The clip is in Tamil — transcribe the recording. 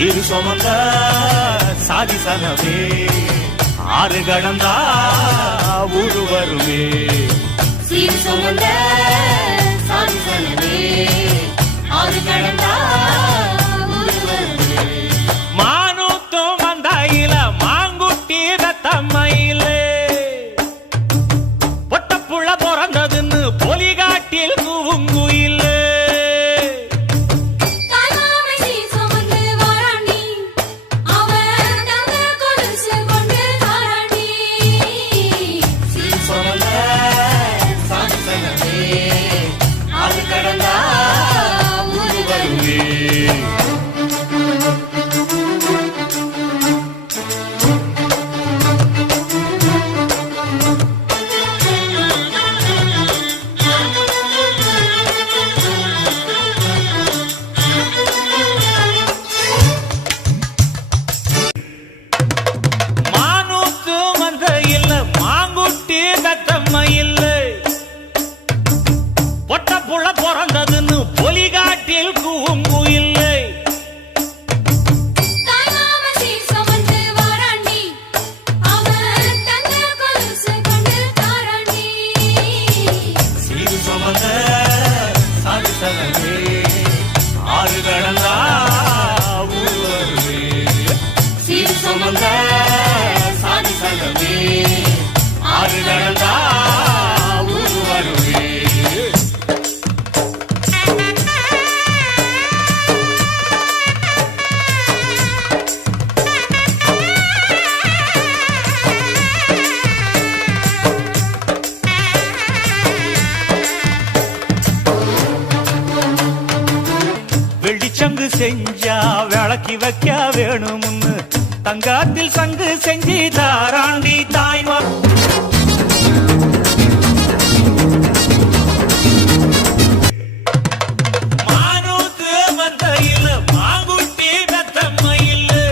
இரு சுமந்த சாதி சனமே ஆறு கடந்தா ஊடு வருமே. சீர் சுமந்த உங்குயில் പുള തുറന്നതെന്ന് പൊലികാട്ടിൽ കൂമ്പു வெள்ளிச்சங்கு செஞ்சா விளக்கி வைக்க வேணும்னு தங்காத்தில் சங்கு செஞ்சு தாராண்டி தாய்மா